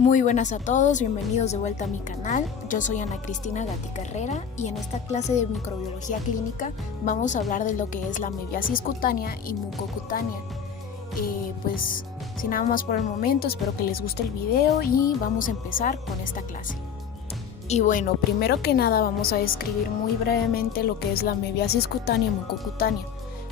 Muy buenas a todos, bienvenidos de vuelta a mi canal. Yo soy Ana Cristina Gatica Herrera y en esta clase de microbiología clínica vamos a hablar de lo que es la amebiasis cutánea y mucocutánea. Pues sin nada más por el momento, espero que les guste el video y vamos a empezar con esta clase. Y bueno, primero que nada vamos a describir muy brevemente lo que es la amebiasis cutánea y mucocutánea,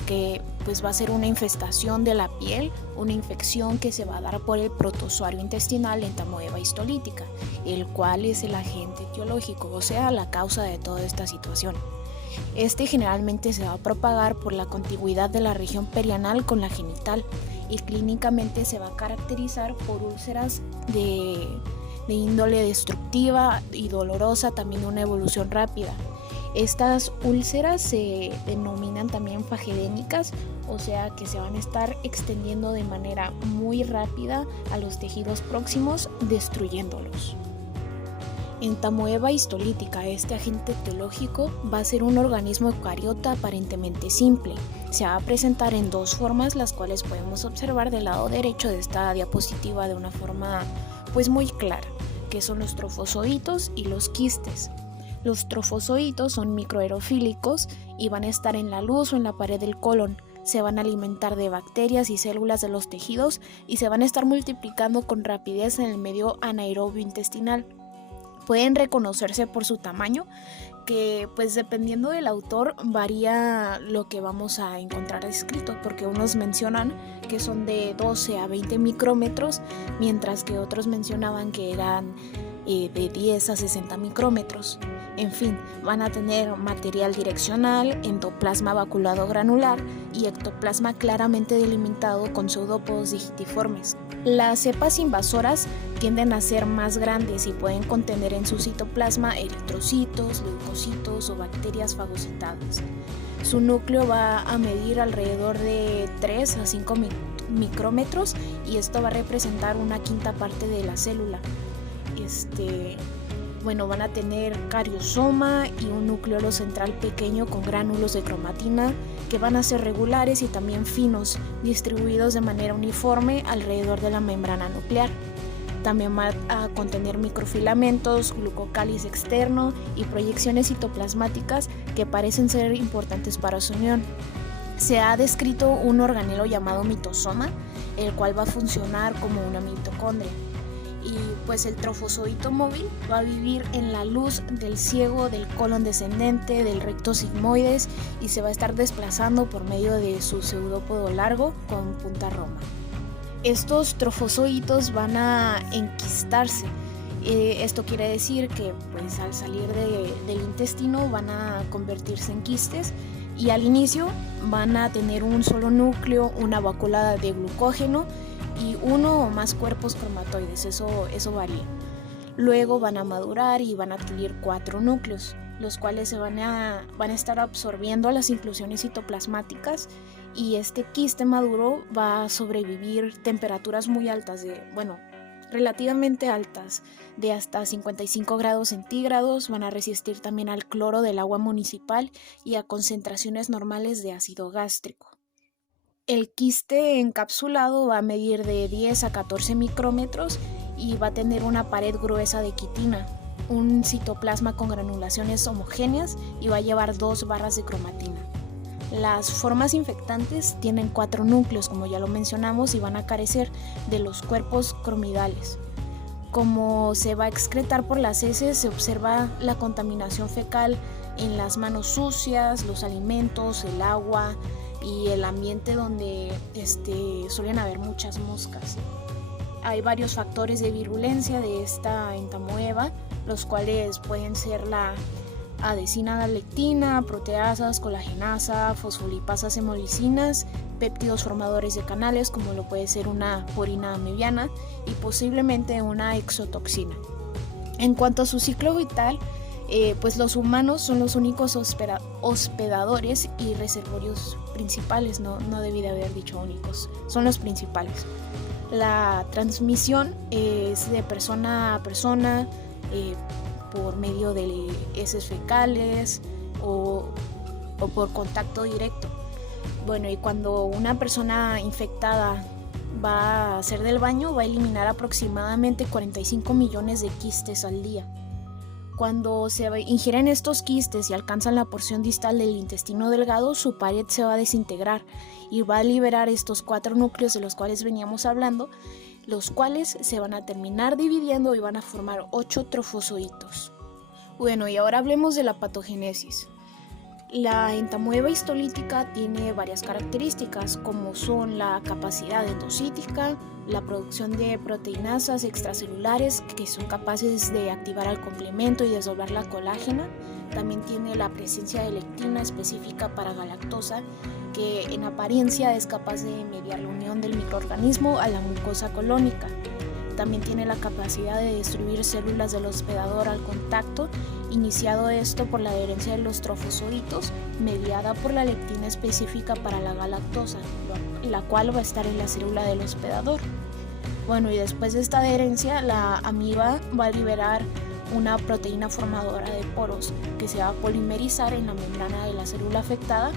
que pues va a ser una infestación de la piel, una infección que se va a dar por el protozoario intestinal entamoeba histolítica, el cual es el agente etiológico, o sea, la causa de toda esta situación. Este generalmente se va a propagar por la contigüidad de la región perianal con la genital y clínicamente se va a caracterizar por úlceras de índole destructiva y dolorosa, también una evolución rápida. Estas úlceras se denominan también fagedénicas, o sea que se van a estar extendiendo de manera muy rápida a los tejidos próximos, destruyéndolos. Entamoeba histolítica, este agente etiológico va a ser un organismo eucariota aparentemente simple. Se va a presentar en dos formas, las cuales podemos observar del lado derecho de esta diapositiva de una forma pues muy clara, que son los trofozoitos y los quistes. Los trofozoitos son microaerofílicos y van a estar en la luz o en la pared del colon. Se van a alimentar de bacterias y células de los tejidos y se van a estar multiplicando con rapidez en el medio anaerobio intestinal. Pueden reconocerse por su tamaño, que pues dependiendo del autor varía lo que vamos a encontrar escrito, porque unos mencionan que son de 12 a 20 micrómetros, mientras que otros mencionaban que eran de 10 a 60 micrómetros. En fin, van a tener material direccional, endoplasma vaculado granular y ectoplasma claramente delimitado con pseudópodos digitiformes. Las cepas invasoras tienden a ser más grandes y pueden contener en su citoplasma eritrocitos, leucocitos o bacterias fagocitadas. Su núcleo va a medir alrededor de 3 a 5 micrómetros y esto va a representar una quinta parte de la célula. Van a tener cariosoma y un nucleolo central pequeño con gránulos de cromatina que van a ser regulares y también finos, distribuidos de manera uniforme alrededor de la membrana nuclear. También va a contener microfilamentos, glucocáliz externo y proyecciones citoplasmáticas que parecen ser importantes para su unión. Se ha descrito un organelo llamado mitosoma, el cual va a funcionar como una mitocondria. Y pues el trofozoito móvil va a vivir en la luz del ciego del colon descendente, del recto sigmoides y se va a estar desplazando por medio de su pseudópodo largo con punta roma. Estos trofozoitos van a enquistarse. Esto quiere decir que pues, al salir del intestino van a convertirse en quistes y al inicio van a tener un solo núcleo, una vacuola de glucógeno y uno o más cuerpos cromatoides, eso varía. Luego van a madurar y van a adquirir 4 núcleos, los cuales van a estar absorbiendo las inclusiones citoplasmáticas y este quiste maduro va a sobrevivir temperaturas muy altas, relativamente altas, de hasta 55 grados centígrados, van a resistir también al cloro del agua municipal y a concentraciones normales de ácido gástrico. El quiste encapsulado va a medir de 10 a 14 micrómetros y va a tener una pared gruesa de quitina, un citoplasma con granulaciones homogéneas y va a llevar 2 barras de cromatina. Las formas infectantes tienen 4 núcleos, como ya lo mencionamos, y van a carecer de los cuerpos cromidales. Como se va a excretar por las heces, se observa la contaminación fecal en las manos sucias, los alimentos, el agua y el ambiente donde suelen haber muchas moscas. Hay varios factores de virulencia de esta entamoeba, los cuales pueden ser la adesina-lectina, proteasas, colagenasa, fosfolipasas hemolicinas, péptidos formadores de canales como lo puede ser una porina amebiana y posiblemente una exotoxina. En cuanto a su ciclo vital, pues los humanos son los únicos hospedadores y reservorios principales, no debí de haber dicho únicos, son los principales. La transmisión es de persona a persona por medio de heces fecales o por contacto directo. Y cuando una persona infectada va a hacer del baño va a eliminar aproximadamente 45 millones de quistes al día. Cuando se ingieren estos quistes y alcanzan la porción distal del intestino delgado, su pared se va a desintegrar y va a liberar estos 4 núcleos de los cuales veníamos hablando, los cuales se van a terminar dividiendo y van a formar 8 trofozoitos. Bueno, y ahora hablemos de la patogénesis. La entamoeba histolítica tiene varias características, como son la capacidad endocítica, la producción de proteinasas extracelulares que son capaces de activar al complemento y disolver la colágena. También tiene la presencia de lectina específica para galactosa, que en apariencia es capaz de mediar la unión del microorganismo a la mucosa colónica. También tiene la capacidad de destruir células del hospedador al contacto, iniciado esto por la adherencia de los trofozoitos, mediada por la lectina específica para la galactosa, la cual va a estar en la célula del hospedador. Bueno, y después de esta adherencia, la amiba va a liberar una proteína formadora de poros que se va a polimerizar en la membrana de la célula afectada,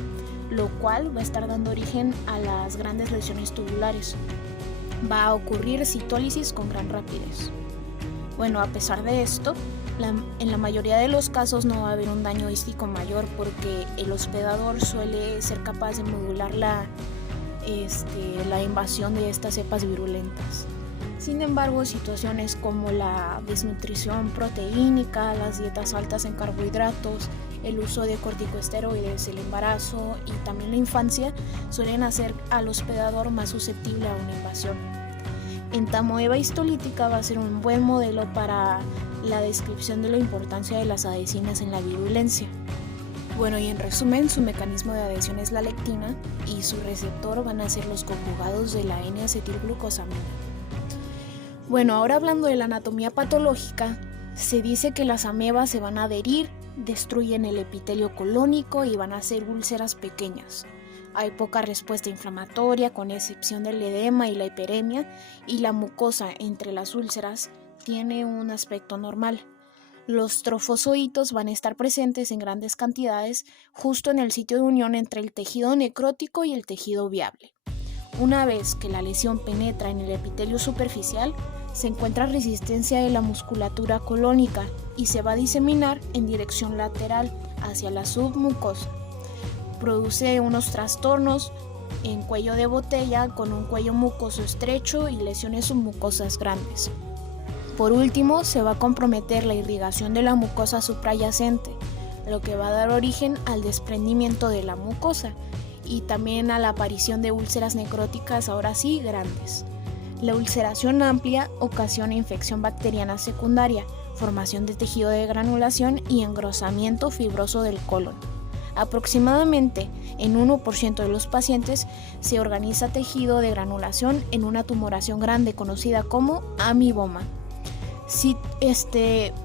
lo cual va a estar dando origen a las grandes lesiones tubulares. Va a ocurrir citólisis con gran rapidez. Bueno, a pesar de esto, en la mayoría de los casos no va a haber un daño hístico mayor porque el hospedador suele ser capaz de modular la invasión de estas cepas virulentas. Sin embargo, situaciones como la desnutrición proteínica, las dietas altas en carbohidratos, el uso de corticosteroides, el embarazo y también la infancia suelen hacer al hospedador más susceptible a una invasión. Entamoeba histolítica va a ser un buen modelo para la descripción de la importancia de las adhesinas en la virulencia. Bueno, y en resumen, su mecanismo de adhesión es la lectina y su receptor van a ser los conjugados de la N-acetilglucosamina. Bueno, ahora hablando de la anatomía patológica, se dice que las amebas se van a adherir, destruyen el epitelio colónico y van a hacer úlceras pequeñas. Hay poca respuesta inflamatoria, con excepción del edema y la hiperemia, y la mucosa entre las úlceras tiene un aspecto normal. Los trofozoitos van a estar presentes en grandes cantidades justo en el sitio de unión entre el tejido necrótico y el tejido viable. Una vez que la lesión penetra en el epitelio superficial, se encuentra resistencia de la musculatura colónica y se va a diseminar en dirección lateral hacia la submucosa. Produce unos trastornos en cuello de botella con un cuello mucoso estrecho y lesiones submucosas grandes. Por último, se va a comprometer la irrigación de la mucosa suprayacente, lo que va a dar origen al desprendimiento de la mucosa y también a la aparición de úlceras necróticas, ahora sí grandes. La ulceración amplia ocasiona infección bacteriana secundaria, formación de tejido de granulación y engrosamiento fibroso del colon. Aproximadamente en 1% de los pacientes se organiza tejido de granulación en una tumoración grande conocida como amiboma.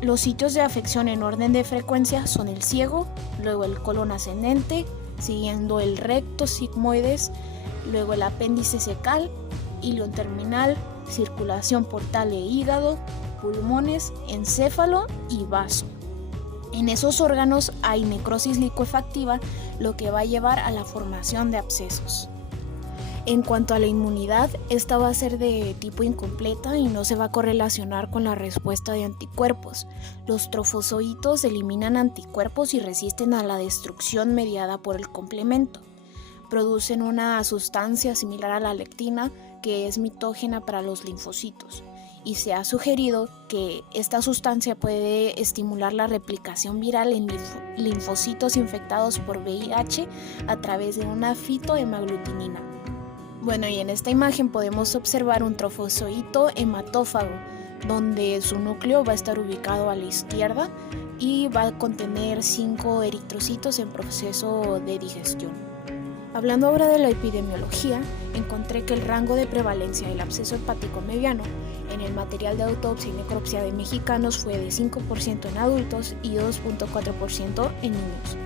Los sitios de afección en orden de frecuencia son el ciego, luego el colon ascendente, siguiendo el recto sigmoides, luego el apéndice cecal, ilion terminal, circulación portal e hígado, pulmones, encéfalo y vaso. En esos órganos hay necrosis licuefactiva, lo que va a llevar a la formación de abscesos. En cuanto a la inmunidad, esta va a ser de tipo incompleta y no se va a correlacionar con la respuesta de anticuerpos. Los trofozoitos eliminan anticuerpos y resisten a la destrucción mediada por el complemento. Producen una sustancia similar a la lectina que es mitógena para los linfocitos. Y se ha sugerido que esta sustancia puede estimular la replicación viral en linfocitos infectados por VIH a través de una fitohemaglutinina. Bueno, y en esta imagen podemos observar un trofozoito hematófago, donde su núcleo va a estar ubicado a la izquierda y va a contener 5 eritrocitos en proceso de digestión. Hablando ahora de la epidemiología, encontré que el rango de prevalencia del absceso hepático mediano en el material de autopsia y necropsia de mexicanos fue de 5% en adultos y 2.4% en niños.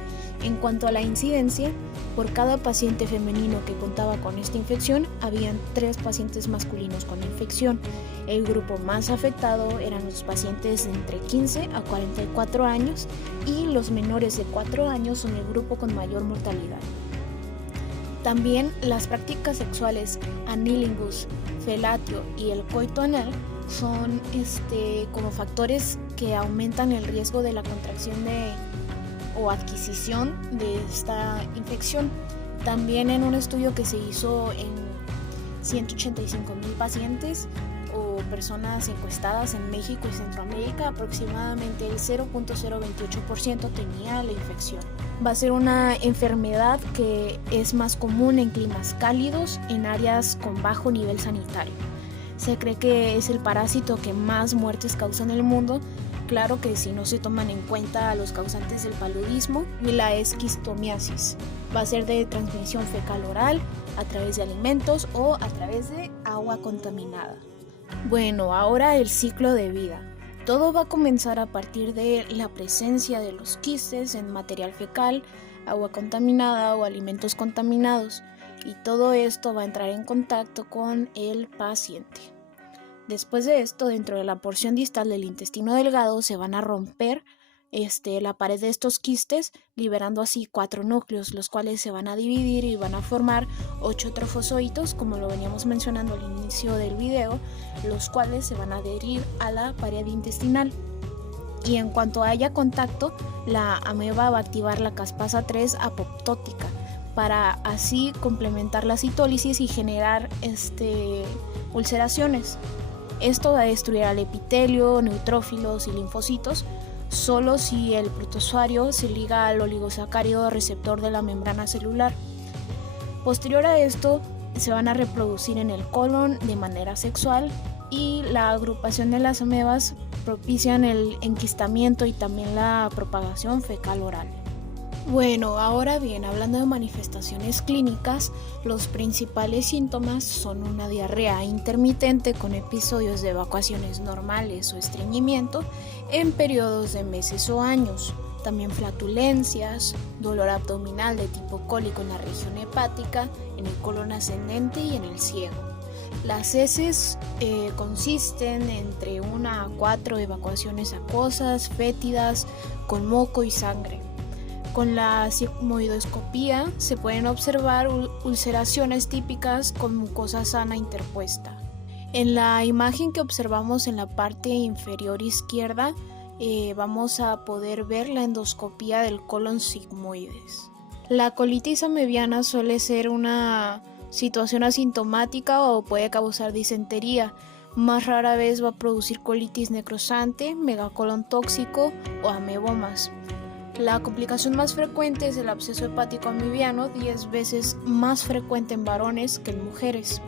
En cuanto a la incidencia, por cada paciente femenino que contaba con esta infección, habían 3 pacientes masculinos con la infección. El grupo más afectado eran los pacientes de entre 15 a 44 años y los menores de 4 años son el grupo con mayor mortalidad. También las prácticas sexuales anílingus, felatio y el coito anal son como factores que aumentan el riesgo de la contracción o adquisición de esta infección. También en un estudio que se hizo en 185,000 pacientes o personas encuestadas en México y Centroamérica, aproximadamente el 0.028% tenía la infección. Va a ser una enfermedad que es más común en climas cálidos, en áreas con bajo nivel sanitario. Se cree que es el parásito que más muertes causa en el mundo. Claro que si no se toman en cuenta los causantes del paludismo y la esquistomiasis. Va a ser de transmisión fecal-oral, a través de alimentos o a través de agua contaminada. Bueno, ahora el ciclo de vida. Todo va a comenzar a partir de la presencia de los quistes en material fecal, agua contaminada o alimentos contaminados, y todo esto va a entrar en contacto con el paciente. Después de esto, dentro de la porción distal del intestino delgado se van a romper la pared de estos quistes, liberando así 4 núcleos, los cuales se van a dividir y van a formar 8 trofozoitos, como lo veníamos mencionando al inicio del video, los cuales se van a adherir a la pared intestinal. Y en cuanto haya contacto, la ameba va a activar la caspasa 3 apoptótica para así complementar la citólisis y generar ulceraciones. Esto va a destruir al epitelio, neutrófilos y linfocitos, solo si el protozoario se liga al oligosacárido receptor de la membrana celular. Posterior a esto, se van a reproducir en el colon de manera sexual y la agrupación de las amebas propician el enquistamiento y también la propagación fecal-oral. Bueno, ahora bien, hablando de manifestaciones clínicas, los principales síntomas son una diarrea intermitente con episodios de evacuaciones normales o estreñimiento en periodos de meses o años. También flatulencias, dolor abdominal de tipo cólico en la región hepática, en el colon ascendente y en el ciego. Las heces consisten entre 1 a 4 evacuaciones acuosas, fétidas, con moco y sangre. Con la sigmoidoscopía se pueden observar ulceraciones típicas con mucosa sana interpuesta. En la imagen que observamos en la parte inferior izquierda vamos a poder ver la endoscopía del colon sigmoides. La colitis amebiana suele ser una situación asintomática o puede causar disentería. Más rara vez va a producir colitis necrosante, megacolon tóxico o amebomas. La complicación más frecuente es el absceso hepático amebiano, 10 veces más frecuente en varones que en mujeres.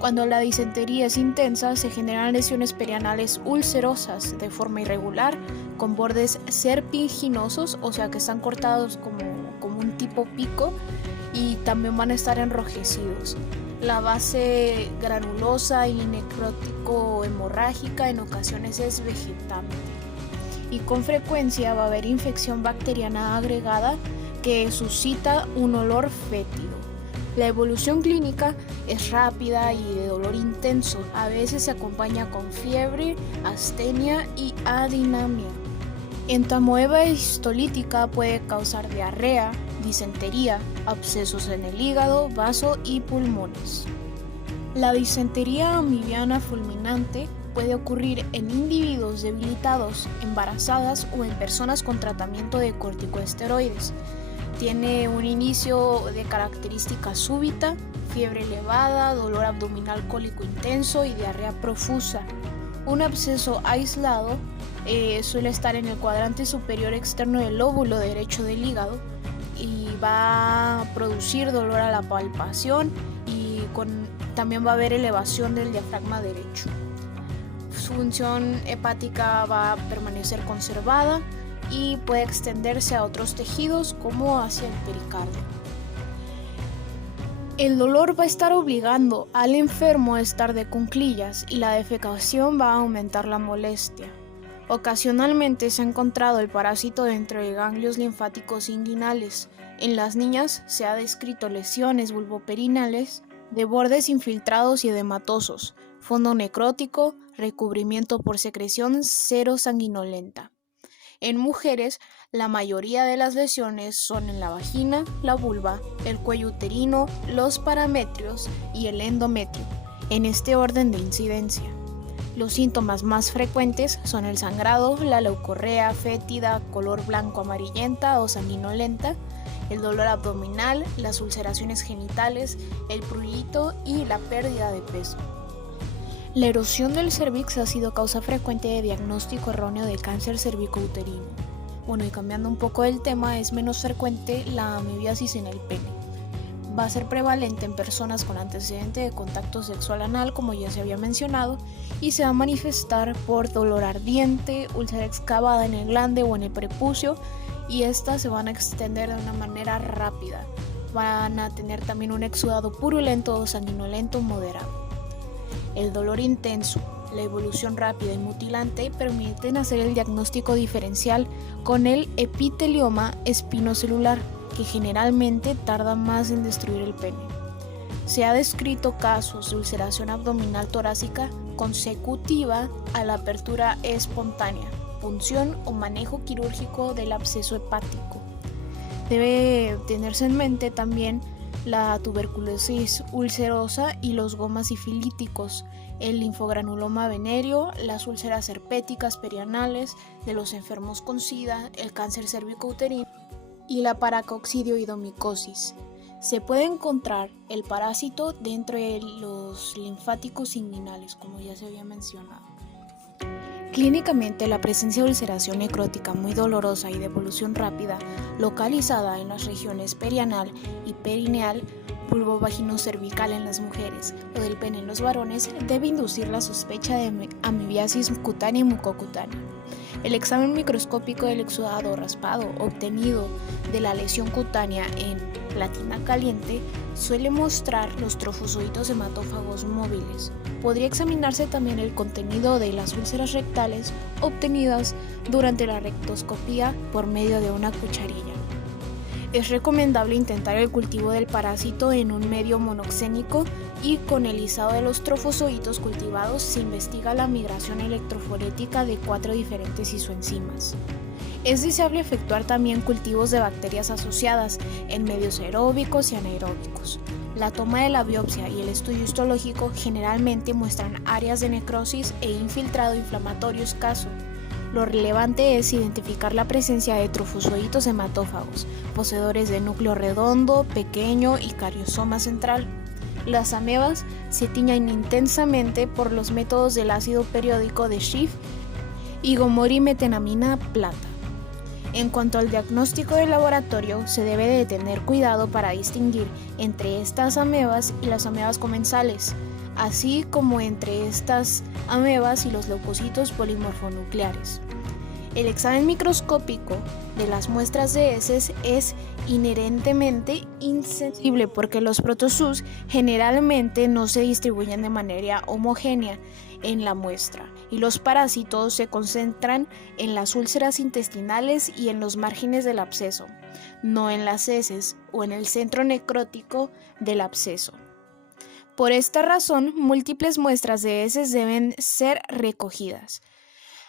Cuando la disentería es intensa, se generan lesiones perianales ulcerosas de forma irregular, con bordes serpinginosos, o sea que están cortados como un tipo pico, y también van a estar enrojecidos. La base granulosa y necrótico hemorrágica en ocasiones es vegetante. Y con frecuencia va a haber infección bacteriana agregada que suscita un olor fétido. La evolución clínica es rápida y de dolor intenso. A veces se acompaña con fiebre, astenia y adinamia. Entamoeba histolítica puede causar diarrea, disentería, abscesos en el hígado, vaso y pulmones. La disentería amebiana fulminante puede ocurrir en individuos debilitados, embarazadas o en personas con tratamiento de corticosteroides. Tiene un inicio de característica súbita, fiebre elevada, dolor abdominal cólico intenso y diarrea profusa. Un absceso aislado suele estar en el cuadrante superior externo del lóbulo derecho del hígado y va a producir dolor a la palpación y también va a haber elevación del diafragma derecho. Su función hepática va a permanecer conservada y puede extenderse a otros tejidos como hacia el pericardio. El dolor va a estar obligando al enfermo a estar de cuclillas y la defecación va a aumentar la molestia. Ocasionalmente se ha encontrado el parásito dentro de ganglios linfáticos inguinales. En las niñas se ha descrito lesiones vulvoperinales de bordes infiltrados y edematosos, fondo necrótico, recubrimiento por secreción serosanguinolenta. En mujeres, la mayoría de las lesiones son en la vagina, la vulva, el cuello uterino, los parametrios y el endometrio, en este orden de incidencia. Los síntomas más frecuentes son el sangrado, la leucorrea fétida, color blanco amarillenta o sanguinolenta, el dolor abdominal, las ulceraciones genitales, el prurito y la pérdida de peso. La erosión del cérvix ha sido causa frecuente de diagnóstico erróneo de cáncer cervicouterino. Bueno, y cambiando un poco del tema, es menos frecuente la amebiasis en el pene. Va a ser prevalente en personas con antecedente de contacto sexual anal, como ya se había mencionado, y se va a manifestar por dolor ardiente, úlcera excavada en el glande o en el prepucio, y estas se van a extender de una manera rápida. Van a tener también un exudado purulento o sanguinolento moderado. El dolor intenso, la evolución rápida y mutilante permiten hacer el diagnóstico diferencial con el epitelioma espinocelular, que generalmente tarda más en destruir el pene. Se ha descrito casos de ulceración abdominal torácica consecutiva a la apertura espontánea, punción o manejo quirúrgico del absceso hepático. Debe tenerse en mente también la tuberculosis ulcerosa y los gomas sifilíticos, el linfogranuloma venéreo, las úlceras herpéticas perianales de los enfermos con SIDA, el cáncer cervicouterino y la paracoccidioidomicosis. Se puede encontrar el parásito dentro de los linfáticos inguinales, como ya se había mencionado. Clínicamente, la presencia de ulceración necrótica muy dolorosa y de evolución rápida, localizada en las regiones perianal y perineal, vulvovaginocervical en las mujeres o del pene en los varones, debe inducir la sospecha de amebiasis cutánea y mucocutánea. El examen microscópico del exudado raspado obtenido de la lesión cutánea en platina caliente suele mostrar los trofozoitos hematófagos móviles. Podría examinarse también el contenido de las úlceras rectales obtenidas durante la rectoscopía por medio de una cucharilla. Es recomendable intentar el cultivo del parásito en un medio monoxénico y con el izado de los trofozoitos cultivados se investiga la migración electroforética de 4 diferentes isoenzimas. Es deseable efectuar también cultivos de bacterias asociadas en medios aeróbicos y anaeróbicos. La toma de la biopsia y el estudio histológico generalmente muestran áreas de necrosis e infiltrado inflamatorio escaso. Lo relevante es identificar la presencia de trofozoitos hematófagos, poseedores de núcleo redondo, pequeño y cariosoma central. Las amebas se tiñen intensamente por los métodos del ácido periódico de Schiff y gomorimetenamina plata. En cuanto al diagnóstico de laboratorio, se debe de tener cuidado para distinguir entre estas amebas y las amebas comensales, así como entre estas amebas y los leucocitos polimorfonucleares. El examen microscópico de las muestras de heces es inherentemente insensible porque los protozoos generalmente no se distribuyen de manera homogénea en la muestra y los parásitos se concentran en las úlceras intestinales y en los márgenes del absceso, no en las heces o en el centro necrótico del absceso. Por esta razón, múltiples muestras de heces deben ser recogidas.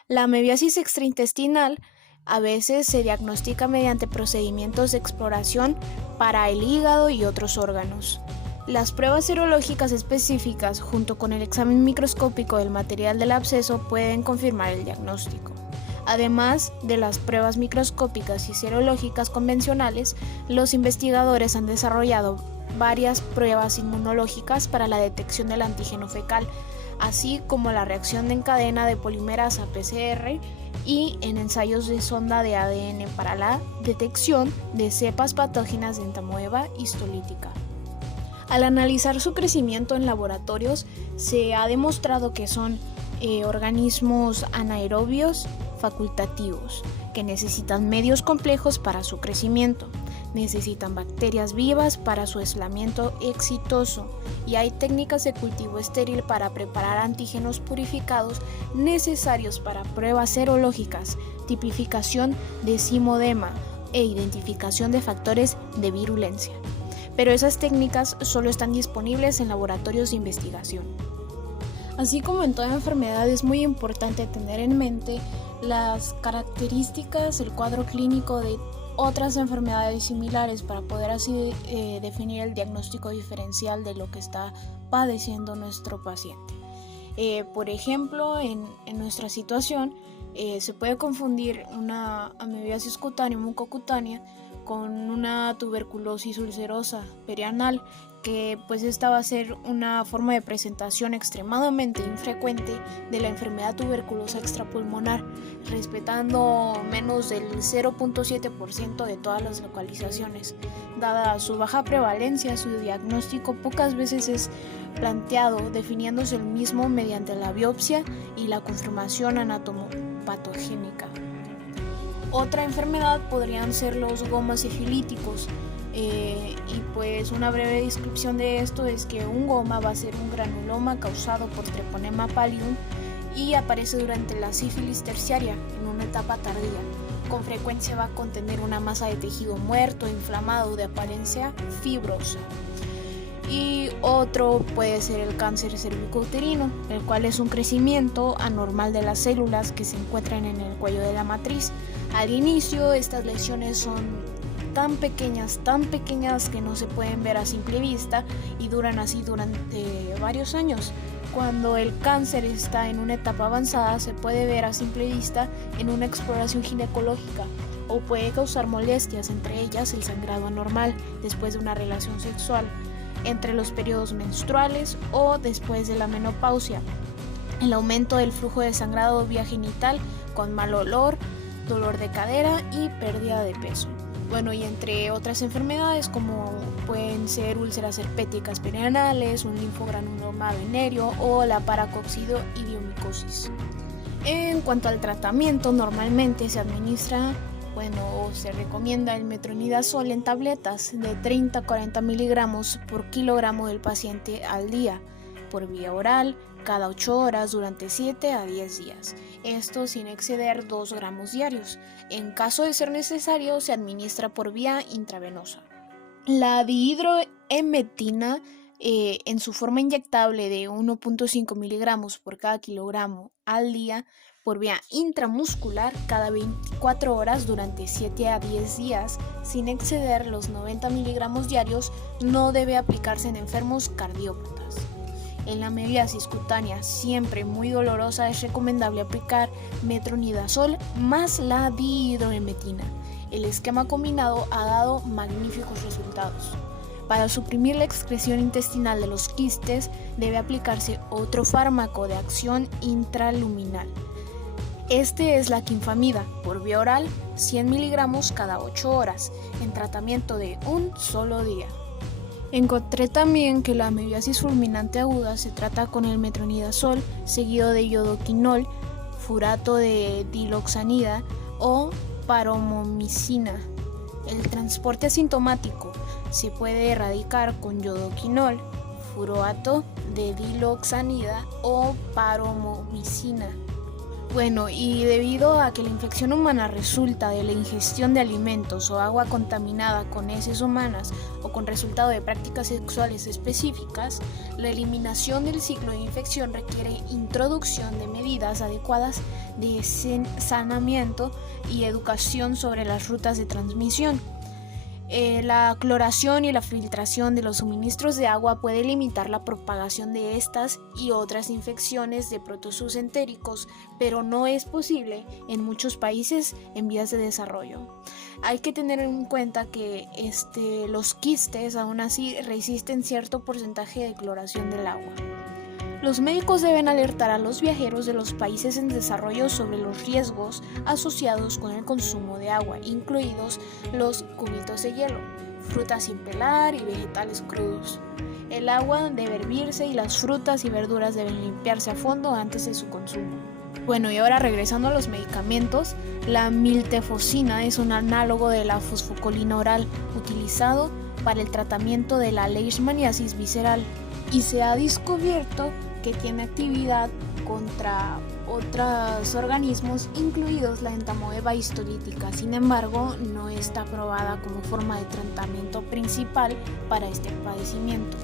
La amebiasis extraintestinal a veces se diagnostica mediante procedimientos de exploración para el hígado y otros órganos. Las pruebas serológicas específicas junto con el examen microscópico del material del absceso pueden confirmar el diagnóstico. Además de las pruebas microscópicas y serológicas convencionales, los investigadores han desarrollado varias pruebas inmunológicas para la detección del antígeno fecal, así como la reacción en cadena de polimerasa PCR y en ensayos de sonda de ADN para la detección de cepas patógenas de entamoeba histolítica. Al analizar su crecimiento en laboratorios, se ha demostrado que son organismos anaerobios facultativos, que necesitan medios complejos para su crecimiento. Necesitan bacterias vivas para su aislamiento exitoso y hay técnicas de cultivo estéril para preparar antígenos purificados necesarios para pruebas serológicas, tipificación de cimodema e identificación de factores de virulencia. Pero esas técnicas solo están disponibles en laboratorios de investigación. Así como en toda enfermedad, es muy importante tener en mente las características, el cuadro clínico de otras enfermedades similares para poder así definir el diagnóstico diferencial de lo que está padeciendo nuestro paciente. Por ejemplo, en nuestra situación se puede confundir una amebiasis cutánea o mucocutánea con una tuberculosis ulcerosa perianal, que pues esta va a ser una forma de presentación extremadamente infrecuente de la enfermedad tuberculosa extrapulmonar, respetando menos del 0.7% de todas las localizaciones. Dada su baja prevalencia, su diagnóstico pocas veces es planteado, definiéndose el mismo mediante la biopsia y la confirmación anatomopatogénica. Otra enfermedad podrían ser los gomas sifilíticos, y pues una breve descripción de esto es que un goma va a ser un granuloma causado por Treponema pallidum y aparece durante la sífilis terciaria en una etapa tardía. Con frecuencia va a contener una masa de tejido muerto, inflamado, de apariencia fibrosa. Y otro puede ser el cáncer cervicouterino, el cual es un crecimiento anormal de las células que se encuentran en el cuello de la matriz. Al inicio, estas lesiones son tan pequeñas que no se pueden ver a simple vista y duran así durante varios años. Cuando el cáncer está en una etapa avanzada, se puede ver a simple vista en una exploración ginecológica o puede causar molestias, entre ellas el sangrado anormal después de una relación sexual, entre los periodos menstruales o después de la menopausia, el aumento del flujo de sangrado vía genital con mal olor, dolor de cadera y pérdida de peso. Bueno, y entre otras enfermedades como pueden ser úlceras herpéticas perianales, un linfogranuloma venéreo o la paracoccidoidiomicosis. En cuanto al tratamiento, normalmente se administra o se recomienda el metronidazol en tabletas de 30 a 40 miligramos por kilogramo del paciente al día, por vía oral, cada 8 horas durante 7 a 10 días. Esto sin exceder 2 gramos diarios. En caso de ser necesario, se administra por vía intravenosa. La dihidroemetina, en su forma inyectable de 1.5 miligramos por cada kilogramo al día, por vía intramuscular cada 24 horas durante 7 a 10 días, sin exceder los 90 miligramos diarios, no debe aplicarse en enfermos cardiópatas. En la amebiasis cutánea, siempre muy dolorosa, es recomendable aplicar metronidazol más la dihidroemetina. El esquema combinado ha dado magníficos resultados. Para suprimir la excreción intestinal de los quistes, debe aplicarse otro fármaco de acción intraluminal. Este es la quinfamida, por vía oral, 100 miligramos cada 8 horas, en tratamiento de un solo día. Encontré también que la amebiasis fulminante aguda se trata con el metronidazol seguido de iodoquinol, furato de diloxanida o paromomicina. El transporte asintomático se puede erradicar con iodoquinol, furato de diloxanida o paromomicina. Bueno, y debido a que la infección humana resulta de la ingestión de alimentos o agua contaminada con heces humanas o con resultado de prácticas sexuales específicas, la eliminación del ciclo de infección requiere introducción de medidas adecuadas de saneamiento y educación sobre las rutas de transmisión. La cloración y la filtración de los suministros de agua puede limitar la propagación de estas y otras infecciones de protozoos entéricos, pero no es posible en muchos países en vías de desarrollo. Hay que tener en cuenta que los quistes aún así resisten cierto porcentaje de cloración del agua. Los médicos deben alertar a los viajeros de los países en desarrollo sobre los riesgos asociados con el consumo de agua, incluidos los cubitos de hielo, frutas sin pelar y vegetales crudos. El agua debe hervirse y las frutas y verduras deben limpiarse a fondo antes de su consumo. Bueno, y ahora regresando a los medicamentos, la miltefosina es un análogo de la fosfocolina oral utilizado para el tratamiento de la leishmaniasis visceral y se ha descubierto que tiene actividad contra otros organismos, incluidos la entamoeba histolítica. Sin embargo, no está aprobada como forma de tratamiento principal para este padecimiento.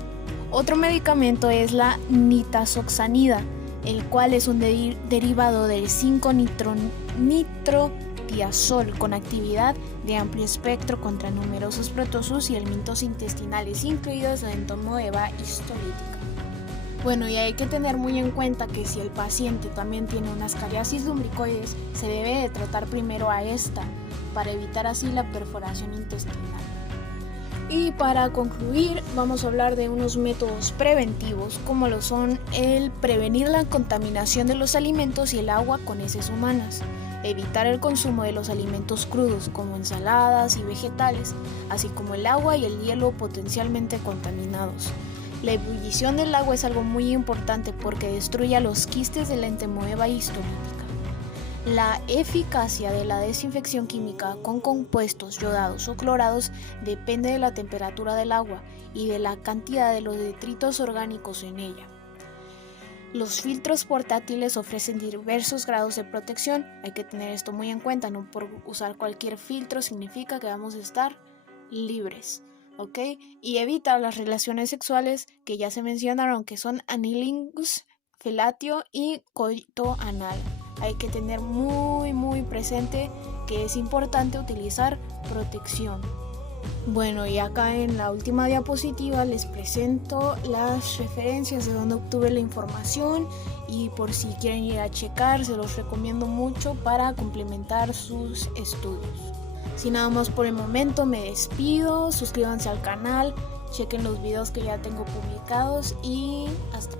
Otro medicamento es la nitazoxanida. el cual es un derivado del 5-nitrotiazol con actividad de amplio espectro contra numerosos protozoos y elementos intestinales, incluidos la entomoeba histolítica. Bueno, y hay que tener muy en cuenta que si el paciente también tiene una escariasis lumbricoides, se debe de tratar primero a esta para evitar así la perforación intestinal. Y para concluir, vamos a hablar de unos métodos preventivos, como lo son el prevenir la contaminación de los alimentos y el agua con heces humanas, evitar el consumo de los alimentos crudos como ensaladas y vegetales, así como el agua y el hielo potencialmente contaminados. La ebullición del agua es algo muy importante porque destruye los quistes de la entomoeba histolítica. La eficacia de la desinfección química con compuestos yodados o clorados depende de la temperatura del agua y de la cantidad de los detritos orgánicos en ella. Los filtros portátiles ofrecen diversos grados de protección. Hay que tener esto muy en cuenta, no por usar cualquier filtro significa que vamos a estar libres, ¿ok? Y evita las relaciones sexuales que ya se mencionaron, que son anilingus, felatio y coito anal. Hay que tener muy presente que es importante utilizar protección. Bueno, y acá en la última diapositiva les presento las referencias de donde obtuve la información y por si quieren ir a checar, se los recomiendo mucho para complementar sus estudios. Sin nada más por el momento, me despido, suscríbanse al canal, chequen los videos que ya tengo publicados y hasta